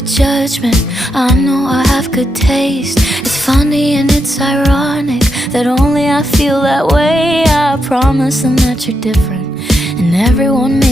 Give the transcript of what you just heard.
good judgment, I know I have good taste. It's funny and it's ironic that only I feel that way. I promise them that you're different, and everyone